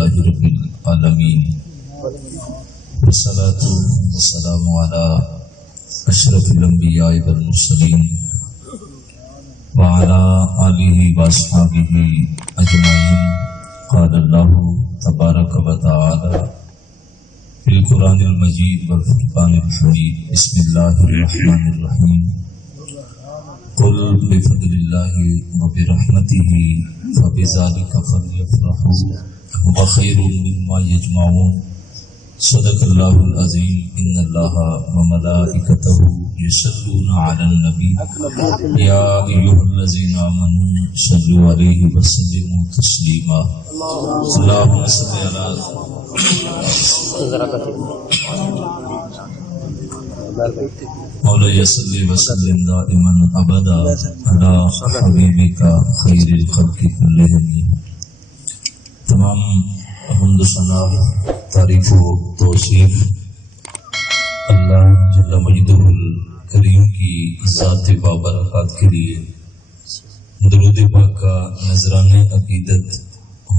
لله رب العالمين والصلاة والسلام على أشرف الأنبياء والمرسلين وعلى آله وأصحابه أجمعين. قال الله تبارك وتعالى في القرآن المجيد والفرقان الحميد. بسم الله الرحمن الرحيم. قل بفضل الله وبرحمته فبذلك فليفرحوا هو خير مما يجمعون. صدق الله العظيم. إن الله وملائكته يصلون على النبي يا أيها الذين آمنوا صلوا عليه وسلموا تسليما. اللهم صل على مولاي صل وسلم دائما ابدا على حبیبک خیر الخلق كلهم. تمام حمد و ثنا تعریف و توصیف اللہ جل مجدہ الکریم کی ذات بابرکات کے لیے. درود پاک کا نذرانہ عقیدت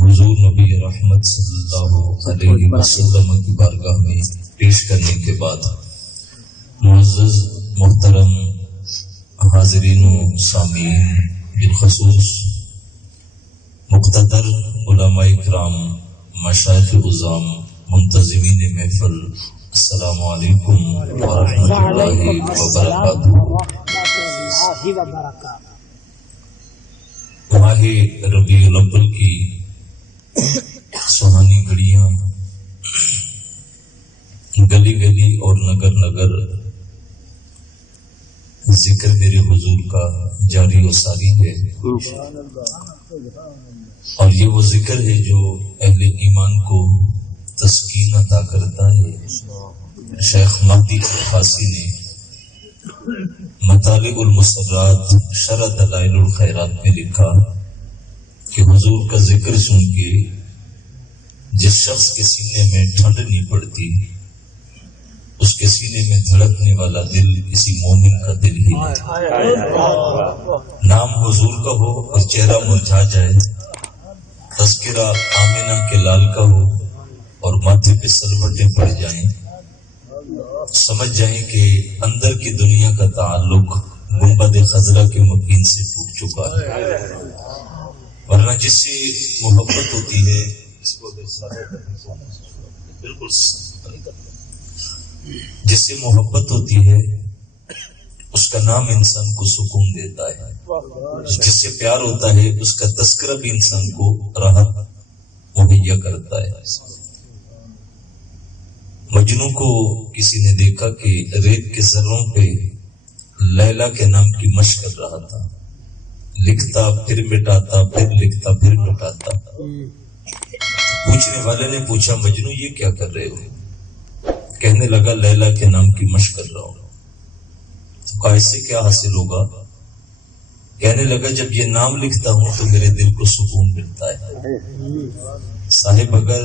حضور نبی رحمت صلی اللہ علیہ وسلم کی بارگاہ میں پیش کرنے کے بعد معزز محترم حاضرین و سامعین، بالخصوص مقتدر علماء کرام، مشائخ عظام، منتظمین محفل، السلام علیکم ورحمۃ اللہ وبرکاتہ. ماہ ربیع الاول کی سہانی گھڑیاں گلی گلی اور نگر نگر ذکر میرے حضور کا جاری و ساری ہے، اور یہ وہ ذکر ہے جو اہل ایمان کو تسکین عطا کرتا ہے. شیخ مہدی خاصی نے مطالب المسرات شرح دلائل الخیرات میں لکھا کہ حضور کا ذکر سن کے جس شخص کے سینے میں ٹھنڈ نہیں پڑتی، اس کے سینے میں دھڑکنے والا دل کسی مومن کا دل ہی نہیں. نام حضور کا ہو اور چہرہ مرجھا جائے، تذکرہ آمنہ کے لال کا ہو اور ماتھے پہ سلوٹیں پڑ جائیں، سمجھ جائیں کہ اندر کی دنیا کا تعلق گنبد خضرا کے مکین سے ٹوٹ چکا ہے. ورنہ جس سے محبت ہوتی ہے، بالکل جس سے محبت ہوتی ہے اس کا نام انسان کو سکون دیتا ہے. جس سے پیار ہوتا ہے اس کا تذکرہ بھی انسان کو راحت مہیا کرتا ہے. مجنوں کو کسی نے دیکھا کہ ریت کے ذروں پہ لیلا کے نام کی مشق کر رہا تھا. لکھتا پھر مٹاتا، پھر لکھتا پھر مٹاتا. پوچھنے والے نے پوچھا، مجنوں یہ کیا کر رہے ہو؟ کہنے لگا لیلا کے نام کی مشق کر رہا ہوں. تو کہا اس سے کیا حاصل ہوگا؟ کہنے لگا جب یہ نام لکھتا ہوں تو میرے دل کو سکون ملتا ہے. صاحب اگر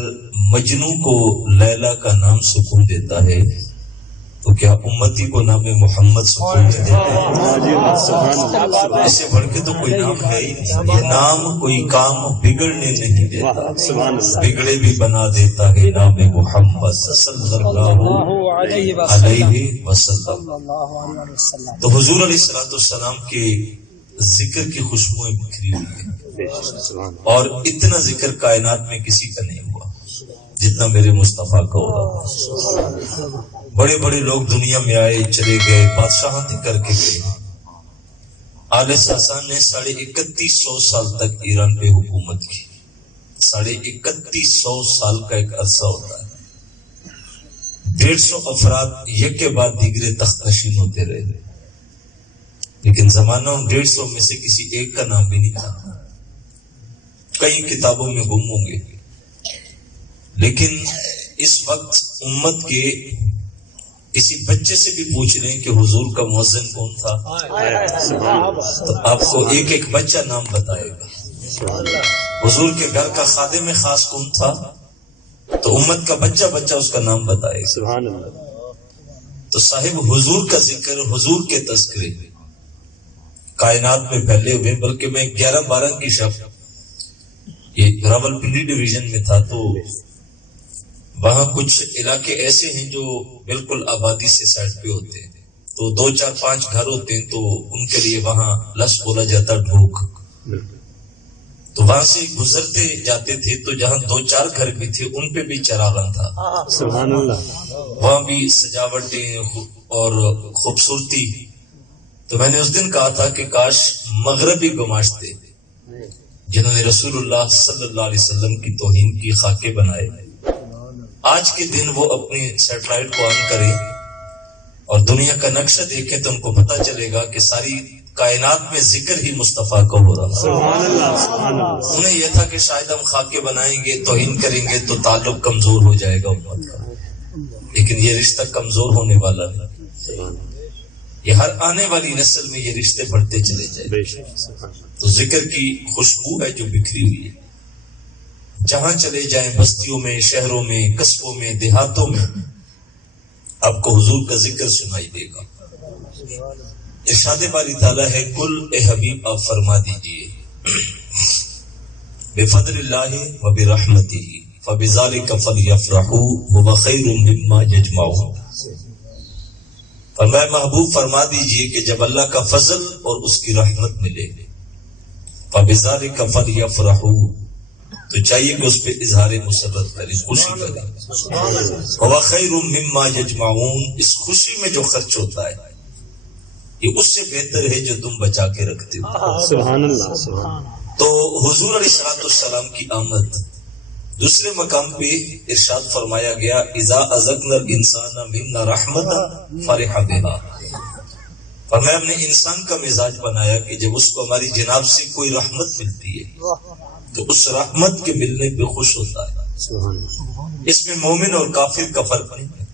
مجنوں کو لیلا کا نام سکون دیتا ہے تو کیا امتی کو نام محمد سکون دیتا ہے؟ اس سے بڑھ کے تو کوئی نام ہے ہی نہیں. یہ نام کوئی کام بگڑنے نہیں دیتا، بگڑے بھی بنا دیتا ہے نام محمد صلی اللہ علیہ وسلم. تو حضور علیہ السلام کے ذکر کی خوشبوئیں بکھری ہوئی ہیں، اور اتنا ذکر کائنات میں کسی کا نہیں ہوا جتنا میرے مصطفیٰ کا ہو رہا. بڑے بڑے لوگ دنیا میں آئے چلے گئے، بادشاہتی کر کے گئے. آل ساسان نے 3150 سال تک ایران پہ حکومت کی. 3150 سال کا ایک عرصہ ہوتا ہے. 150 افراد یک کے بعد دیگرے تخت نشین ہوتے رہے، لیکن زمانہ 150 میں سے کسی ایک کا نام بھی نہیں تھا. کئی کتابوں میں گم ہوں گے، لیکن اس وقت امت کے کسی بچے سے بھی پوچھ لیں کہ حضور کا مؤذن کون تھا تو آپ کو ایک ایک بچہ نام بتائے گا. حضور کے گھر کا خادم خاص کون تھا تو امت کا بچہ بچہ اس کا نام بتائے گا. تو صاحب حضور کا ذکر، حضور کے تذکرے کائنات میں پھیلے ہوئے، بلکہ میں 11-12 کی شب یہ راولپنڈی ڈویژن میں تھا، تو وہاں کچھ علاقے ایسے ہیں جو بالکل آبادی سے سائڈ پہ ہوتے ہیں، تو 2 4 5 گھر ہوتے ہیں، تو ان کے لیے وہاں لس بولا جاتا ڈھوک. تو وہاں سے گزرتے جاتے تھے تو جہاں 2 4 گھر بھی تھے ان پہ بھی چراغاں تھا. سبحان اللہ. وہاں بھی سجاوٹیں اور خوبصورتی. تو میں نے اس دن کہا تھا کہ کاش مغربی گماشتے جنہوں نے رسول اللہ صلی اللہ علیہ وسلم کی توہین کی خاکے بنائے، آج کے دن وہ اپنی سیٹلائٹ کو آن کریں اور دنیا کا نقشہ دیکھیں تو ان کو پتہ چلے گا کہ ساری کائنات میں ذکر ہی مصطفیٰ کا ہو رہا. سبحان اللہ. سبحان اللہ. انہیں یہ تھا کہ شاید ہم خاکے بنائیں گے، توہین کریں گے تو تعلق کمزور ہو جائے گا امت کا، لیکن یہ رشتہ کمزور ہونے والا نہیں. یہ ہر آنے والی نسل میں یہ رشتے بڑھتے چلے جائیں. تو ذکر کی خوشبو ہے جو بکھری ہوئی ہے. جہاں چلے جائیں، بستیوں میں، شہروں میں، قصبوں میں، دیہاتوں میں، آپ کو حضور کا ذکر سنائی دے گا. ارشاد باری تعالیٰ ہے، کل اے حبیب آپ فرما دیجئے بفضل اللہ وبرحمتہ فبذلک فلیفرحوا ھو خیر مما یجمعون. فرمایا محبوب فرما دیجئے کہ جب اللہ کا فضل اور اس کی رحمت ملے فبذلک فلیفرحوا، تو چاہیے کہ اس پہ اظہار مسرت کریں، خوشی کریں. ھو خیر مما یجمعون، اس خوشی میں جو خرچ ہوتا ہے یہ اس سے بہتر ہے جو تم بچا کے رکھتے ہو. سبحان اللہ. سبحان. تو حضور علیہ الصلوۃ والسلام کی آمد دوسرے مقام پہ ارشاد فرمایا گیا، اذا اذقنا الانسان منا رحمۃ فرح بها. فرمایا ہم نے انسان کا مزاج بنایا کہ جب اس کو ہماری جناب سے کوئی رحمت ملتی ہے تو اس رحمت کے ملنے پہ خوش ہوتا ہے. سبحان اللہ. اس میں مومن اور کافر کا فرق نہیں ہے.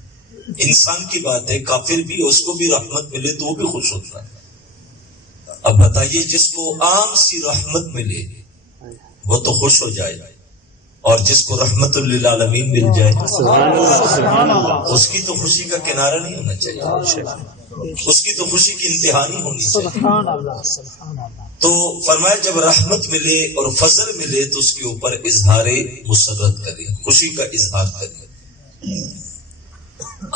انسان کی بات ہے، کافر بھی اس کو بھی رحمت ملے تو وہ بھی خوش ہوتا ہے. اب بتائیے جس کو عام سی رحمت ملے وہ تو خوش ہو جائے، اور جس کو رحمت للعالمین مل جائے سبحان اللہ. سبحان اللہ. اس کی تو خوشی کا کنارہ نہیں ہونا چاہیے، اس کی تو خوشی کی انتہا نہیں ہونی چاہیے. تو فرمایا جب رحمت ملے اور فضل ملے تو اس کے اوپر اظہار مسرت کرے، خوشی کا اظہار کرے.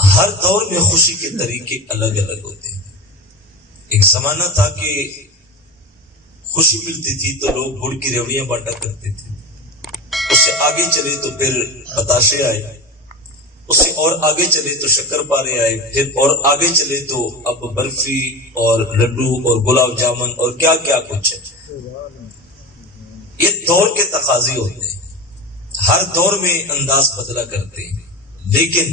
ہر دور میں خوشی کے طریقے الگ الگ ہوتے ہیں. ایک زمانہ تھا کہ خوشی ملتی تھی تو لوگ گڑ کی ریوڑیاں بانٹا کرتے تھے. اس سے آگے چلے تو پھر بتاشے آئے، اس سے اور آگے چلے تو شکر پارے آئے، پھر اور آگے چلے تو اب برفی اور لڈو اور گلاب جامن اور کیا کیا کچھ ہے. یہ دور کے تقاضے ہوتے ہیں، ہر دور میں انداز بدلا کرتے ہیں. لیکن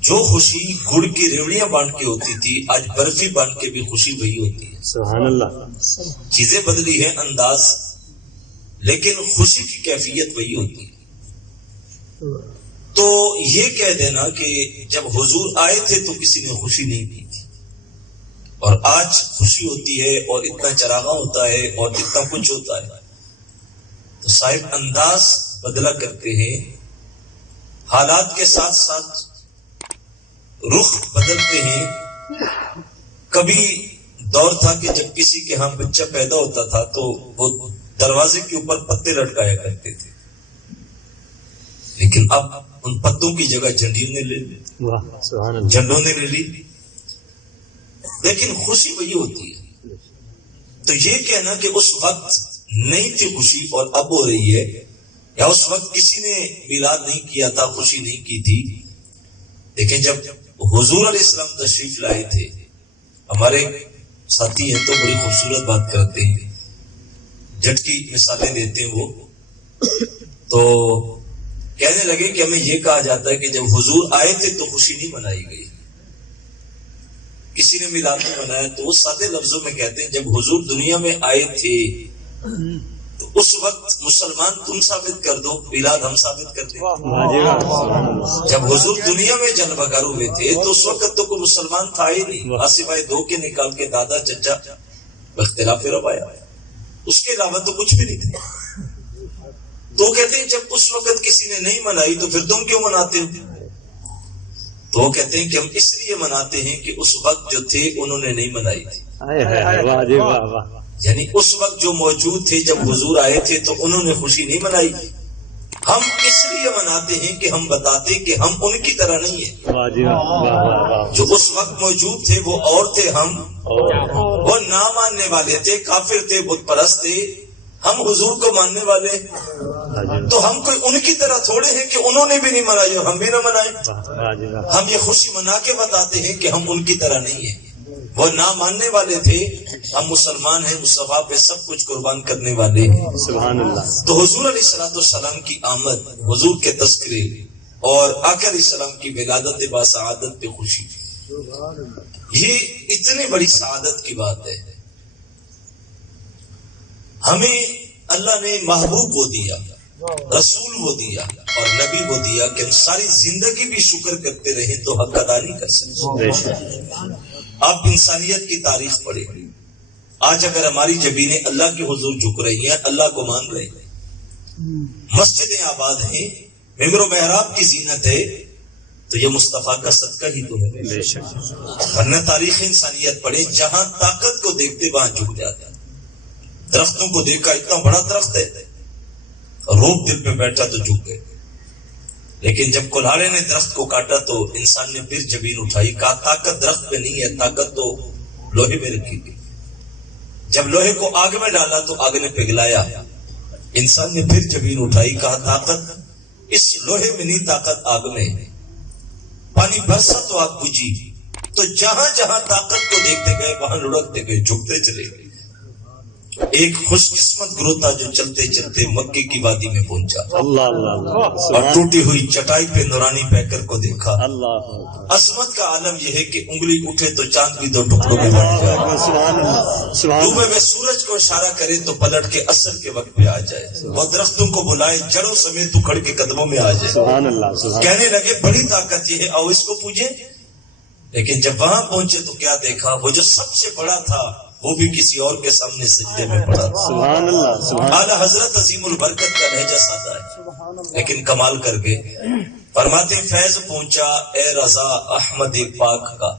جو خوشی گڑ کی ریوڑیاں بانٹ کے ہوتی تھی آج برفی بانٹ کے بھی خوشی وہی ہوتی ہے. سبحان اللہ. چیزیں بدلی ہیں، انداز، لیکن خوشی کی کیفیت وہی ہوتی ہے. تو یہ کہہ دینا کہ جب حضور آئے تھے تو کسی نے خوشی نہیں کی تھی اور آج خوشی ہوتی ہے اور اتنا چراغاں ہوتا ہے اور اتنا کچھ ہوتا ہے، تو صاحب انداز بدلا کرتے ہیں، حالات کے ساتھ ساتھ رخ بدلتے ہیں. کبھی دور تھا کہ جب کسی کے ہاں بچہ پیدا ہوتا تھا تو وہ دروازے کے اوپر پتے لٹکایا کرتے تھے، لیکن اب ان پتوں کی جگہ جھنڈیوں نے لے لی، جھنڈوں نے لے لی، لیکن خوشی وہی ہوتی ہے. تو یہ کہنا کہ اس وقت نہیں تھی خوشی اور اب ہو رہی ہے، یا اس وقت کسی نے میلاد نہیں کیا تھا خوشی نہیں کی تھی. لیکن جب حضور علیہ السلام تشریف لائے تھے، ہمارے ساتھی ہیں تو بڑی خوبصورت بات کرتے ہیں، جھٹکی مثالیں دیتے ہیں وہ، تو کہنے لگے کہ ہمیں یہ کہا جاتا ہے کہ جب حضور آئے تھے تو خوشی نہیں منائی گئی، کسی نے میلاد نہیں منایا. تو وہ سادے لفظوں میں کہتے ہیں جب حضور دنیا میں آئے تھے تو اس وقت مسلمان تم ثابت کر دو، میلاد ہم ثابت کر دیں. جب حضور دنیا میں جلوہ گر ہوئے تھے تو اس وقت تو کوئی مسلمان تھا ہی نہیں، سوائے دو کے نکال کے دادا چچا اختلاف روایا، اس کے علاوہ تو کچھ بھی نہیں تھا. تو کہتے ہیں جب اس وقت کسی نے نہیں منائی تو پھر تم کیوں مناتے ہو؟ تو وہ کہتے ہیں کہ ہم اس لیے مناتے ہیں کہ اس وقت جو تھے انہوں نے نہیں منائی تھی. یعنی اس وقت جو موجود تھے جب حضور آئے تھے تو انہوں نے خوشی نہیں منائی. ہم اس لیے مناتے ہیں کہ ہم بتاتے کہ ہم ان کی طرح نہیں ہیں. واہ جی واہ واہ واہ واہ. جو اس وقت موجود تھے وہ اور تھے، ہم وہ نہ ماننے والے تھے، کافر تھے، بت پرست تھے. ہم حضور کو ماننے والے، تو ہم کوئی ان کی طرح تھوڑے ہیں کہ انہوں نے بھی نہیں منائی اور ہم بھی نہ منائیں. واہ جی واہ. ہم یہ خوشی منا کے بتاتے ہیں کہ ہم ان کی طرح نہیں ہیں. وہ نہ ماننے والے تھے، ہم مسلمان ہیں، مصطفیٰ پہ سب کچھ قربان کرنے والے ہیں. سبحان اللہ. تو حضور علیہ الصلوۃ والسلام کی آمد، حضور کے تذکرے اور آقا علیہ السلام کی ولادت با سعادت پہ خوشی، یہ اتنی بڑی سعادت کی بات ہے. ہمیں اللہ نے محبوب وہ دیا، رسول وہ دیا اور نبی وہ دیا کہ ہم ساری زندگی بھی شکر کرتے رہیں تو حق ادا نہیں کر سکتے. آپ انسانیت کی تاریخ پڑھیں، آج اگر ہماری جبینیں اللہ کے حضور جھک رہی ہیں، اللہ کو مان رہے ہیں، مسجدیں آباد ہیں، ممبر و محراب کی زینت ہے، تو یہ مصطفیٰ کا صدقہ ہی تو ہے. بے شک. ورنہ تاریخ انسانیت پڑھیں، جہاں طاقت کو دیکھتے وہاں جھک جاتا ہے. درختوں کو دیکھا، اتنا بڑا درخت ہے، روپ دل پہ بیٹھا تو جھک گئے. لیکن جب کلہاڑے نے درخت کو کاٹا تو انسان نے پھر جبین اٹھائی، کہا طاقت درخت پہ نہیں ہے، طاقت تو لوہے میں رکھی گئی. جب لوہے کو آگ میں ڈالا تو آگ نے پگھلایا. انسان نے پھر جبین اٹھائی، کہا طاقت اس لوہے میں نہیں، طاقت آگ میں. پانی برسا تو آگ بجھی. تو جہاں جہاں طاقت کو دیکھتے گئے وہاں لڑکتے گئے، جھکتے چلے گئے. ایک خوش قسمت گروہ تھا جو چلتے چلتے مکے کی وادی میں پہنچا اللہ اللہ اللہ. اور ٹوٹی ہوئی چٹائی پہ نورانی پیکر کو دیکھا. اللہ. عظمت کا عالم یہ ہے کہ انگلی اٹھے تو چاند بھی 2 ٹکڑوں میں بٹ جائے، سبحان اللہ. سبحان ڈوبے اللہ. میں سورج کو اشارہ کرے تو پلٹ کے اثر کے وقت پہ آ جائے. وہ درختوں کو بلائے، جڑوں سمیت اکھڑ کے قدموں میں آ جائے. سبحان اللہ. سبحان. کہنے لگے بڑی طاقت یہ ہے، آؤ اس کو پوجیں. لیکن جب وہاں پہنچے تو کیا دیکھا، وہ جو سب سے بڑا تھا وہ بھی کسی اور کے سامنے سجدے میں پڑا تھا. سبحان اللہ. سبحان. اعلیٰ حضرت عظیم البرکت کا لہجہ سادہ ہے لیکن کمال کر کے فرماتے فیض پہنچا اے رضا احمد پاک کا.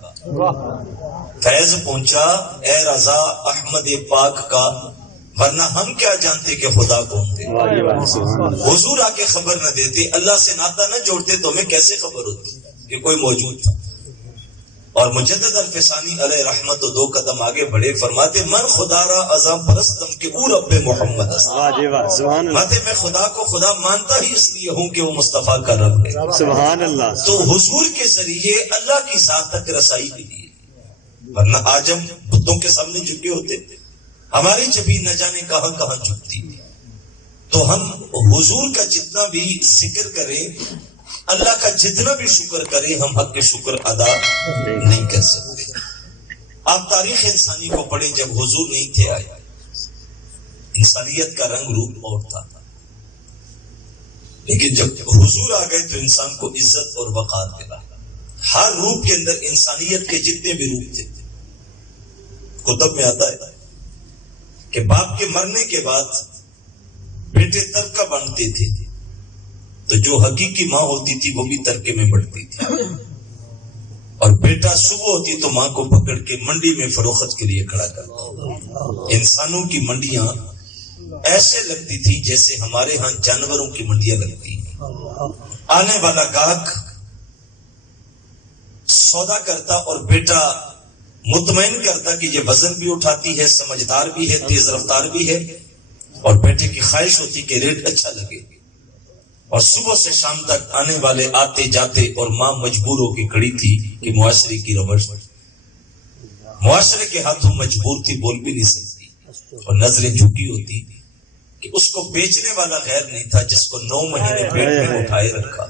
فیض پہنچا اے رضا احمد پاک کا، ورنہ ہم کیا جانتے کہ خدا کون تھے. واہ جی واہ. سبحان اللہ. حضور آ کے خبر نہ دیتے، اللہ سے ناطا نہ جوڑتے تو ہمیں کیسے خبر ہوتی کہ کوئی موجود تھا. اور مجدد الفسانی علیہ رحمت 2 قدم آگے بڑھے، فرماتے من خدا را عذاب پرستم کے او رب محمد است. واہ جی واہ. سبحان اللہ. فرماتے میں خدا کو خدا مانتا ہی اس لیے ہوں کہ وہ مصطفیٰ کا رب ہے. سبحان اللہ. تو حضور کے ذریعے اللہ کی ذات تک رسائی ملی ہے. ورنہ آج ہم بتوں کے سامنے جھکے ہوتے، ہماری جبین نہ جانے کہاں کہاں جھکتی. تو ہم حضور کا جتنا بھی ذکر کریں، اللہ کا جتنا بھی شکر کریں، ہم حق کے شکر ادا نہیں کر سکتے. آپ تاریخ انسانی کو پڑھیں، جب حضور نہیں تھے آئے، انسانیت کا رنگ روپ اور تھا. لیکن جب حضور آ گئے تو انسان کو عزت اور وقار ملا. ہر روپ کے اندر انسانیت کے جتنے بھی روپ تھے. کتب میں آتا ہے کہ باپ کے مرنے کے بعد بیٹے ترکہ بانٹتے تھے، تو جو حقیقی ماں ہوتی تھی وہ بھی ترکے میں بڑھتی تھی، اور بیٹا صبح ہوتی تو ماں کو پکڑ کے منڈی میں فروخت کے لیے کھڑا کرتا. انسانوں کی منڈیاں ایسے لگتی تھی جیسے ہمارے ہاں جانوروں کی منڈیاں لگتی ہیں. آنے والا گاہک سودا کرتا اور بیٹا مطمئن کرتا کہ یہ وزن بھی اٹھاتی ہے، سمجھدار بھی ہے، تیز رفتار بھی ہے، اور بیٹے کی خواہش ہوتی کہ ریٹ اچھا لگے. اور صبح سے شام تک آنے والے آتے جاتے، اور ماں مجبور ہو کے کھڑی تھی کہ معاشرے کی روش، معاشرے کے ہاتھوں مجبور تھی، بول بھی نہیں سکتی، اور نظریں جھکی ہوتی کہ اس کو بیچنے والا غیر نہیں تھا جس کو 9 مہینے پیٹ میں اٹھائے رکھا،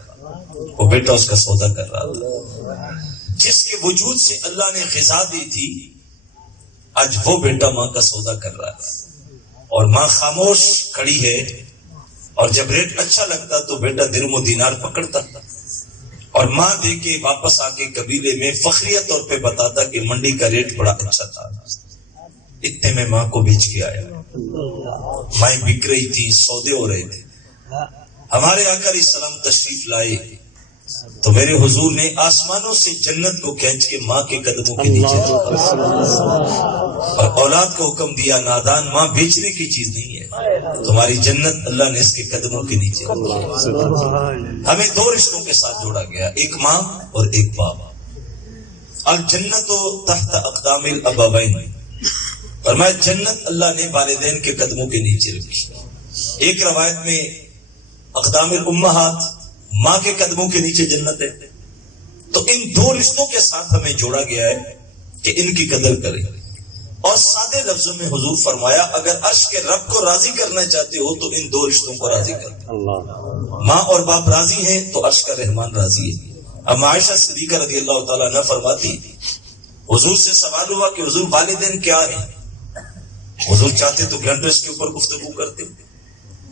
وہ بیٹا اس کا سودا کر رہا تھا. جس کے وجود سے اللہ نے غذا دی تھی، آج وہ بیٹا ماں کا سودا کر رہا ہے. اور ماں خاموش کھڑی ہے، اور جب ریٹ اچھا لگتا تو بیٹا درم و دینار پکڑتا، اور ماں دے کے واپس آ کے قبیلے میں فخریہ طور پہ بتاتا کہ منڈی کا ریٹ بڑا اچھا تھا، اتنے میں ماں کو بیچ کے آیا. مائیں بک رہی تھی، سودے ہو رہے تھے. ہمارے آقا علیہ السلام تشریف لائے تو میرے حضور نے آسمانوں سے جنت کو کھینچ کے ماں کے قدموں کے نیچے رکھا اور اولاد کو حکم دیا نادان ماں بیچنے کی چیز نہیں ہے، تمہاری جنت اللہ نے اس کے قدموں کے نیچے رکھی۔ ہمیں دو رشتوں کے ساتھ جوڑا گیا، ایک ماں اور ایک باپ۔ الجنت تحت اقدام الابوین، فرمایا جنت اللہ نے والدین کے قدموں کے نیچے رکھی۔ ایک روایت میں اقدام الامہات، ماں کے قدموں کے نیچے جنت ہے۔ تو ان دو رشتوں کے ساتھ ہمیں جوڑا گیا ہے کہ ان کی قدر کریں۔ اور سادے لفظوں میں حضور فرمایا اگر عرش کے رب کو راضی کرنا چاہتے ہو تو ان دو رشتوں کو راضی کر دو۔ ماں اور باپ راضی ہیں تو عرش کا رحمان راضی ہے۔ اب عائشہ صدیقہ رضی اللہ تعالیٰ عنہ فرماتی، حضور سے سوال ہوا کہ حضور والدین کیا ہیں؟ حضور چاہتے تو گھنٹوں اس کے اوپر گفتگو کرتے،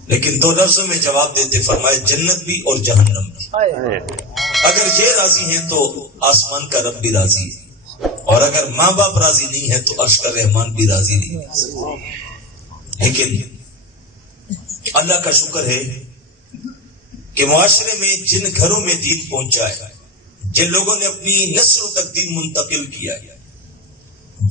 لیکن دو لفظوں میں جواب دیتے، فرمائے جنت بھی اور جہنم بھی۔ اگر یہ راضی ہیں تو آسمان کا رب بھی راضی ہے، اور اگر ماں باپ راضی نہیں ہے تو عرش کا رحمان بھی راضی نہیں ہے۔ لیکن اللہ کا شکر ہے کہ معاشرے میں جن گھروں میں دین پہنچا ہے، جن لوگوں نے اپنی نسلوں تک دین منتقل کیا ہے،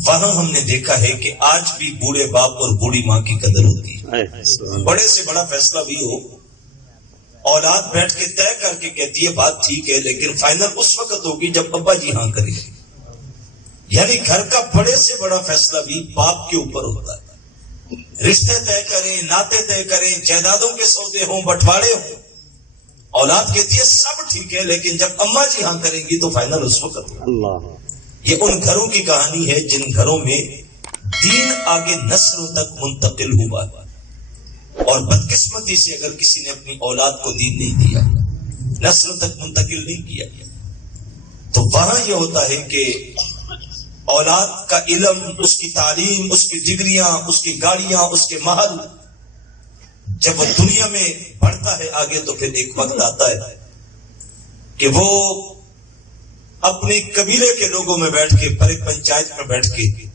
وہاں ہم نے دیکھا ہے کہ آج بھی بوڑھے باپ اور بوڑھی ماں کی قدر ہوتی ہے۔ بڑے سے بڑا فیصلہ بھی ہو، اولاد بیٹھ کے طے کر کے کہتی ہے بات ٹھیک ہے، لیکن فائنل اس وقت ہوگی جب ابا جی ہاں کریں گے۔ یعنی گھر کا بڑے سے بڑا فیصلہ بھی باپ کے اوپر ہوتا ہے۔ رشتے طے کریں، ناطے طے کریں، جائیدادوں کے سودے ہوں، بٹوارے ہوں، اولاد کہتی ہے سب ٹھیک ہے، لیکن جب اما جی ہاں کریں گی تو فائنل اس وقت ہوگا۔ یہ ان گھروں کی کہانی ہے جن گھروں میں دین آگے نسلوں تک منتقل ہوا ہے، اور بدقسمتی سے اگر کسی نے اپنی اولاد کو دین نہیں دیا، نسلوں تک منتقل نہیں کیا، تو وہاں یہ ہوتا ہے کہ اولاد کا علم، اس کی تعلیم، اس کی ڈگریاں، اس کی گاڑیاں، اس کے محل، جب وہ دنیا میں بڑھتا ہے آگے تو پھر ایک وقت آتا ہے کہ وہ اپنے قبیلے کے لوگوں میں بیٹھ کے، پر ایک پنچایت میں بیٹھ کے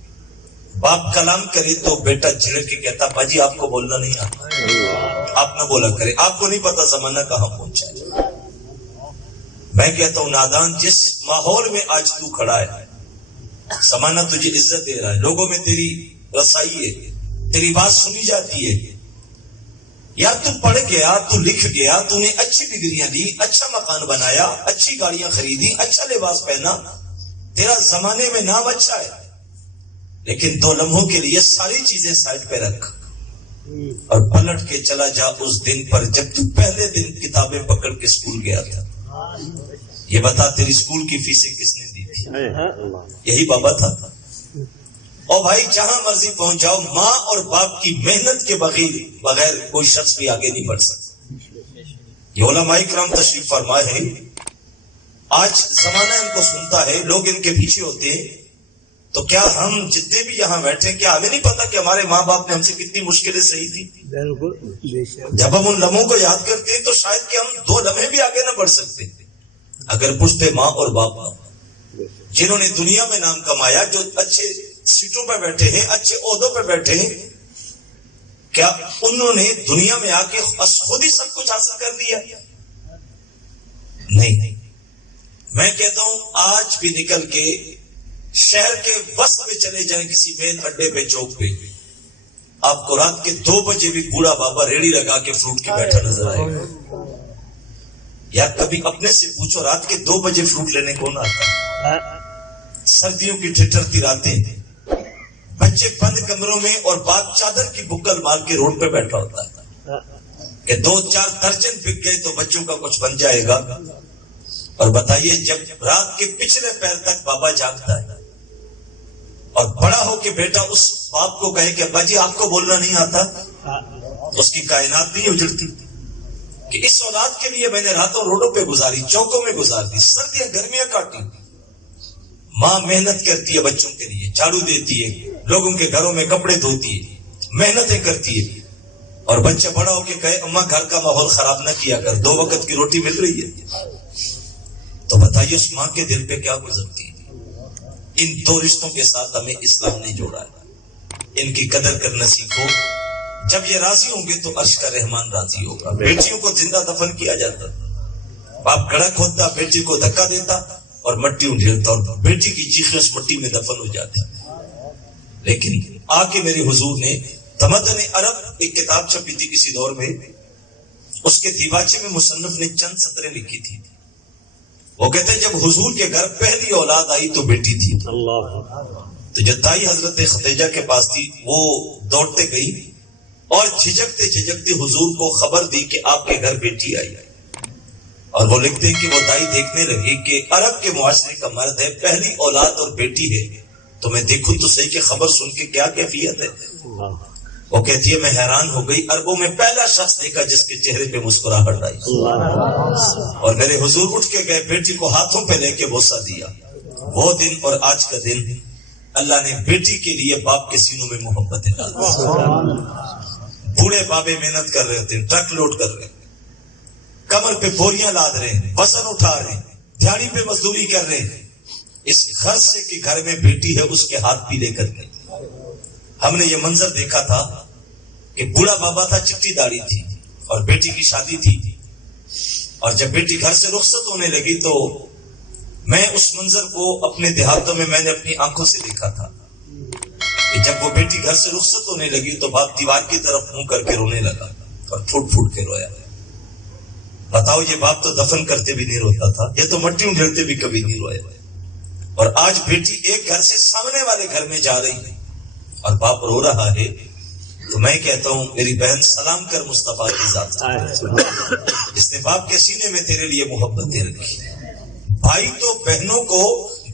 باپ کلام کرے تو بیٹا جھڑک کے کہتا باجی آپ کو بولنا نہیں آتا، آپ نہ بولا کرے، آپ کو نہیں پتا زمانہ کہاں پہنچا ہے۔ میں کہتا ہوں نادان، جس ماحول میں آج تو کھڑا ہے، زمانہ تجھے عزت دے رہا ہے، لوگوں میں تیری رسائی ہے، تیری بات سنی جاتی ہے، یا تو پڑھ گیا، تو لکھ گیا، تو نے اچھی ڈگریاں لی، اچھا مکان بنایا، اچھی گاڑیاں خریدی، اچھا لباس پہنا، تیرا زمانے میں نام اچھا ہے، لیکن 2 لمحوں کے لیے ساری چیزیں سائڈ پہ رکھ اور پلٹ کے چلا جا اس دن پر جب تو پہلے دن کتابیں پکڑ کے اسکول گیا تھا۔ یہ بتا تیری اسکول کی فیسیں کس نے دی تھی؟ یہی بابا تھا۔ اور بھائی جہاں مرضی پہنچ جاؤ، ماں اور باپ کی محنت کے بغیر کوئی شخص بھی آگے نہیں بڑھ سکتا۔ یہ علماء کرام تشریف فرمائے ہیں، آج زمانہ ان کو سنتا ہے، لوگ ان کے پیچھے ہوتے ہیں، تو کیا ہم جتنے بھی یہاں بیٹھے، کیا ہمیں نہیں پتا کہ ہمارے ماں باپ نے ہم سے کتنی مشکلیں سہی تھی؟ جب ہم ان لمحوں کو یاد کرتے ہیں تو شاید کہ ہم 2 لمحے بھی آگے نہ بڑھ سکتے اگر پوچھتے ماں اور باپ نہ، جنہوں نے دنیا میں نام کمایا، جو اچھے سیٹوں پہ بیٹھے ہیں، اچھے عہدوں پہ بیٹھے ہیں، کیا انہوں نے دنیا میں آ کے خود ہی سب کچھ حاصل کر لیا؟ نہیں۔ میں کہتا ہوں آج بھی نکل کے شہر کے وسط میں چلے جائیں کسی مین اڈے پہ، چوک پہ، آپ کو رات کے 2 بجے بھی بوڑھا بابا ریڑھی لگا کے فروٹ کی بیٹھا نظر آئے گا۔ یا کبھی اپنے سے پوچھو رات کے 2 بجے فروٹ لینے کون آتا ہے؟ سردیوں کی ٹھٹھرتی راتیں، بچے بند کمروں میں، اور باپ چادر کی بکل مار کے روڈ پہ بیٹھا ہوتا ہے کہ 2-4 درجن بک گئے تو بچوں کا کچھ بن جائے گا۔ اور بتائیے جب رات کے پچھلے پیر تک بابا جاگتا ہے اور بڑا ہو کے بیٹا اس باپ کو کہے کہ ابا جی آپ کو بولنا نہیں آتا، اس کی کائنات نہیں اجڑتی کہ اس اولاد کے لیے میں نے راتوں روڈوں پہ گزاری، چوکوں میں گزار دی، سردیاں گرمیاں کاٹی۔ ماں محنت کرتی ہے بچوں کے لیے، جھاڑو دیتی ہے، لوگوں کے گھروں میں کپڑے دھوتی ہے، محنتیں کرتی ہے، اور بچہ بڑا ہو کے کہے اماں گھر کا ماحول خراب نہ کیا کر، 2 وقت کی روٹی مل رہی ہے، تو بتائیے اس ماں کے دل پہ کیا گزرتی ہے؟ ان 2 رشتوں کے ساتھ ہمیں اسلام نے جوڑا ہے، ان کی قدر کرنا سیکھو۔ جب یہ راضی ہوں گے تو عرش کا رحمان راضی ہوگا۔ بیٹیوں کو زندہ دفن کیا جاتا، باپ گڑھا کھودتا، بیٹی کو دھکا دیتا اور مٹی انڈھیلتا، اور بیٹی کی چیخیں اس مٹی میں دفن ہو جاتی. لیکن آ کے میرے حضور نے تمدن عرب ایک کتاب چھپی تھی کسی دور میں، اس کے دیباچے میں مصنف نے چند سطریں لکھی تھی. وہ کہتے ہیں جب حضور کے گھر پہلی اولاد آئی تو بیٹی تھی. تو جب دائی حضرت خدیجہ کے پاس تھی، وہ دوڑتے گئی اور جھجکتے جھجکتے حضور کو خبر دی کہ آپ کے گھر بیٹی آئی. اور وہ لکھتے ہیں کہ وہ دائی دیکھنے لگی کہ عرب کے معاشرے کا مرد ہے، پہلی اولاد اور بیٹی ہے، تو میں دیکھوں تو صحیح کہ خبر سن کے کیا کیفیت ہے. وہ کہتی ہے میں حیران ہو گئی، عربوں میں پہلا شخص دیکھا جس کے چہرے پہ مسکراہٹ آئی. اور میرے حضور اٹھ کے گئے، بیٹی کو ہاتھوں پہ لے کے بوسہ دیا. وہ دن اور آج کا دن اللہ نے بیٹی کے لیے باپ کے سینوں میں محبت ڈال دی. بوڑھے بابے محنت کر رہے ہوتے، ٹرک لوڈ کر رہے، کمر پہ بوریاں لاد رہے ہیں، وزن اٹھا رہے ہیں، دیہڑی پہ مزدوری کر رہے ہیں، اس غرض سے کہ گھر میں بیٹی ہے اس کے ہاتھ پیلے کر کے. ہم نے یہ منظر دیکھا تھا کہ بوڑھا بابا تھا، چٹی داڑھی تھی اور بیٹی کی شادی تھی، اور جب بیٹی گھر سے رخصت ہونے لگی تو میں اس منظر کو اپنے دیہاتوں میں نے اپنی آنکھوں سے دیکھا تھا کہ جب وہ بیٹی گھر سے رخصت ہونے لگی تو باپ دیوار کی طرف منہ کر کے رونے لگا اور پھوٹ پھوٹ کے رویا. بتاؤ یہ باپ تو دفن کرتے بھی نہیں روتا تھا، یہ تو مٹی انڈھیلتے بھی کبھی نہیں رویا. اور آج بیٹی ایک گھر سے سامنے والے گھر میں جا رہی ہے اور باپ رو رہا ہے، تو میں کہتا ہوں میری بہن سلام کر مصطفیٰ کی ذات، جس نے باپ کے سینے میں تیرے لیے محبت دے رکھی. بھائی تو بہنوں کو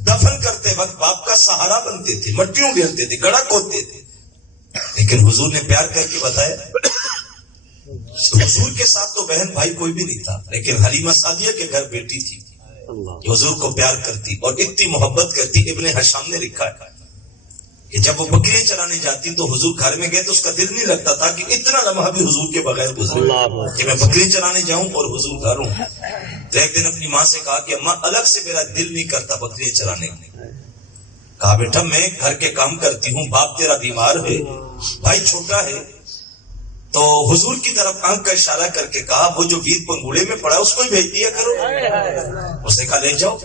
دفن کرتے وقت باپ کا سہارا بنتے تھے، مٹیوں ڈھیلتے تھے، گڑھا کھودتے تھے، لیکن حضور نے پیار کر کے بتایا. حضور کے ساتھ تو بہن بھائی کوئی بھی نہیں تھا، لیکن حلیمہ سعدیہ کے گھر بیٹی تھی جو حضور کو پیار کرتی اور اتنی محبت کرتی. ابن حشام نے لکھا ہے کہ جب وہ بکریاں چرانے جاتی تو حضور گھر میں گئے تو اس کا دل نہیں لگتا تھا کہ اتنا لمحہ بھی حضور کے بغیر گزرے کہ میں بکریاں چرانے جاؤں اور حضور گھر ہوں. تو ایک دن اپنی ماں سے کہا کہ اماں الگ سے میرا دل نہیں کرتا بکریاں چرانے کا. کہا بیٹا میں گھر کے کام کرتی ہوں، باپ تیرا بیمار ہے، بھائی چھوٹا ہے. تو حضور کی طرف آنکھ کا اشارہ کر کے کہا وہ جو ویر پنگوڑے میں پڑا اس کو ہی بھیج دیا کرو. اس نے کہا لے جاؤ.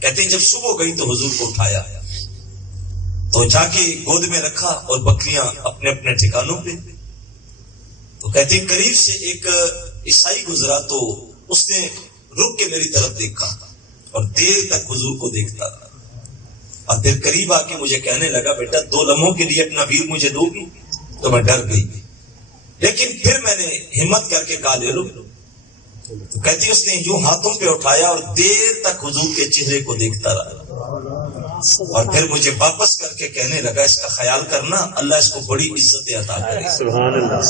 کہتے ہیں جب صبح گئی تو حضور کو اٹھایا تو جا کے گود میں رکھا اور بکریاں اپنے اپنے ٹھکانوں پہ. تو کہتے ہیں قریب سے ایک عیسائی گزرا تو اس نے رک کے میری طرف دیکھا اور دیر تک حضور کو دیکھتا رہا، اور پھر قریب آ کے مجھے کہنے لگا بیٹا 2 لمحوں کے لیے اپنا ویر مجھے دو گی؟ تو میں ڈر گئی، لیکن پھر میں نے ہمت کر کے کہا لے لو. تو کہتی اس نے یوں ہاتھوں پہ اٹھایا اور دیر تک حضور کے چہرے کو دیکھتا رہا، اور پھر مجھے واپس کر کے کہنے لگا اس کا خیال کرنا، اللہ اس کو بڑی عزت عطا کرے. سبحان اللہ.